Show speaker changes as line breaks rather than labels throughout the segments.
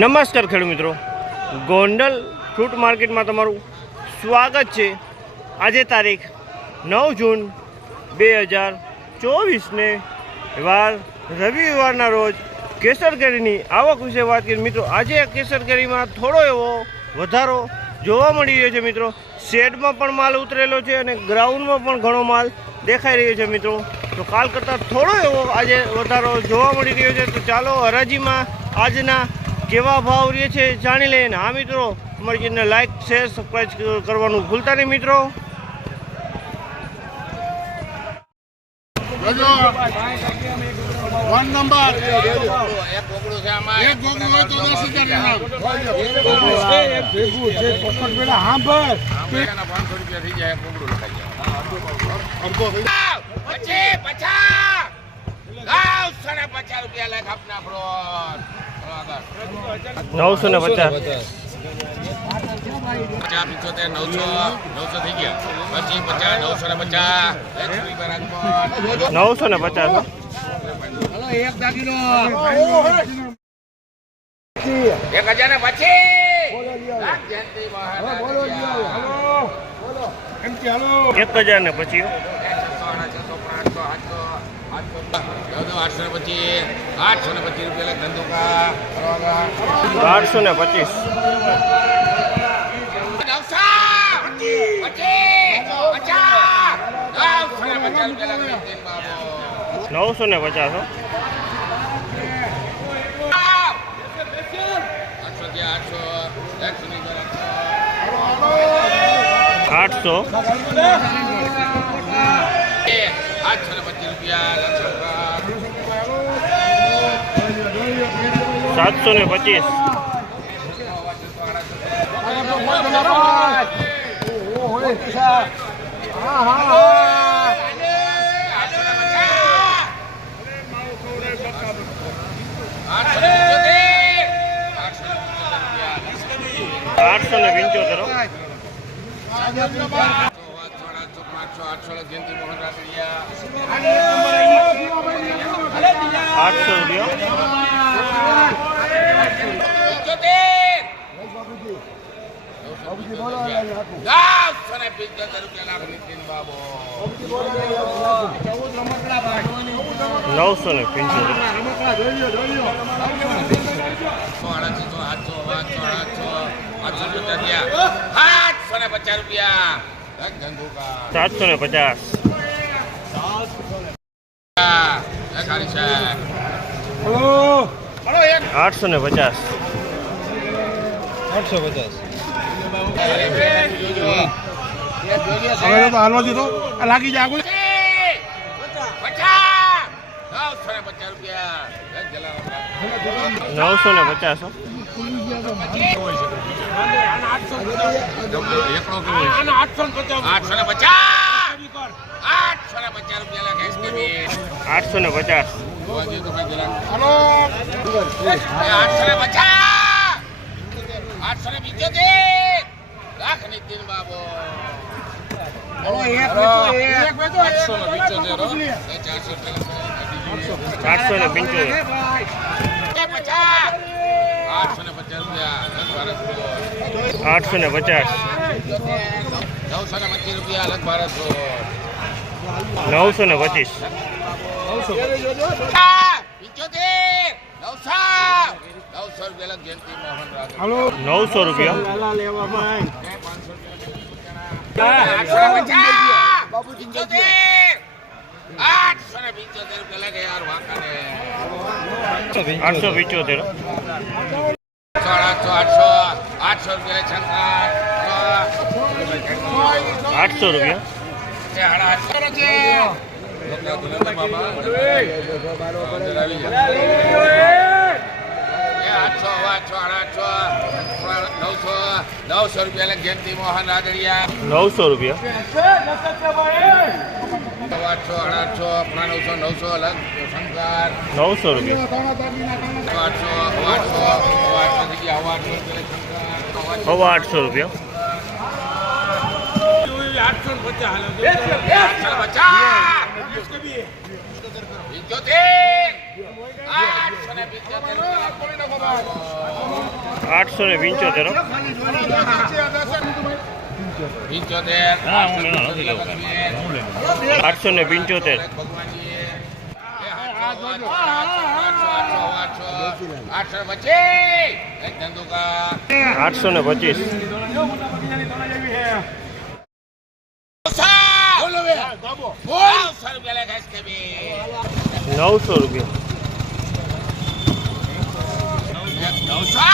નમસ્કાર ખેડૂત મિત્રો. ગોંડલ ફ્રૂટ માર્કેટમાં તમારું સ્વાગત છે. આજે તારીખ નવ જૂન બે હજાર ચોવીસને વાર રવિવારના રોજ કેસર કેરીની આવક વિશે વાત કરીએ. મિત્રો, આજે કેસર કેરીમાં થોડો એવો વધારો જોવા મળી રહ્યો છે મિત્રો. શેડમાં પણ માલ ઉતરેલો છે અને ગ્રાઉન્ડમાં પણ ઘણો માલ દેખાઈ રહ્યો છે મિત્રો. તો કાલ કરતાં થોડો એવો આજે વધારો જોવા મળી રહ્યો છે. તો ચાલો હરાજીમાં આજના કેવા ભાવ રહે છે જાણી લઈએ ને. હા મિત્રો અમારી ચેનલ લાઈક શેર સબસ્ક્રાઈબ કરવાનું ભૂલતા નહીં મિત્રો.
વન નંબર
એક પાંચસો રૂપિયા થઈ જાય એક લખાઈ જાય પચી પચાસ પચાસ રૂપિયા લેખ આપના ફ્રોડ
નવસો ને પચાસ.
પચાસ પિત્તોતેર નવસો નવસો થઈ ગયા. પછી પચાસ નવસો ને પચાસ.
નવસો ને પચાસ
એક હજાર ને મહારાજ
એક હજાર ને પછી.
આઠસો ને પચીસ. આઠસો ને પચાસ રૂપિયા
આઠસો ને પચીસ. આઠસો ને પચાસ હો. આઠસો સાતસો ને પચીસ આઠસો ને પંચોતેર. આઠસો આઠસો રૂપિયા. નવસો ને
પચાસ રૂપિયા.
સાતસો ને પચાસ. આઠસો ને પચાસ.
હવે તો હાલવા દીધો. લાગી જાય આગળ.
નવસો ને પચાસ.
આઠસો ને પચાસ આઠસો ને પચાસ
આઠસો ને
પંચોતેર લાખ બાબો ને હો. એ ચારસો
ને પંચોતેર
આઠસો ને પચાસ નવસો ને પચીસ.
નવસો
રૂપિયા લખ જયંતિ મોહન રાજ
હાલો
નવસો રૂપિયા
આઠસો ને પંચોતેર રૂપિયા. લાગે યાર વાંકાને
આઠસો પંચોતેર
આઠસો આઠસો આઠસો રૂપિયા. શંકર
આઠસો રૂપિયા
સાડા આઠસો છે આઠસો આઠસો આઠસો નવસો નવસો રૂપિયા. જયંતિ મોહન રાદડિયા
નવસો રૂપિયા.
આઠસો નવસો નવસો અલગ શંકર
નવસો રૂપિયા.
આઠસો આઠસો આઠસો
હવા આઠસો રૂપિયા
આઠસો પચાસ આઠસો ને પંચોતેર.
આઠસો ને પંચોતેર આઠસો ને
પચીસ.
નવસો રૂપિયા.
નવસો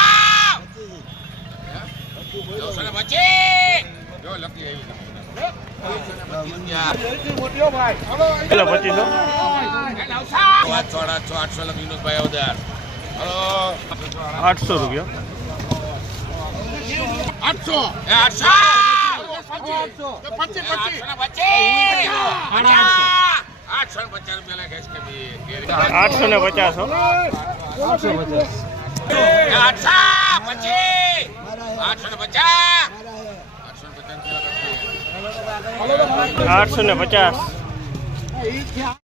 નવસો ને પચીસ.
પેલા પચીસો
આઠસો આઠસો લખી વિનોદભાઈ અવદાર
આઠસો રૂપિયા.
આઠસો
આઠસો આઠસો ને પચીસ આઠસો પચાસ
આઠસો
પચાસ આઠસો ને પચાસ.
આઠસો ને પચાસ.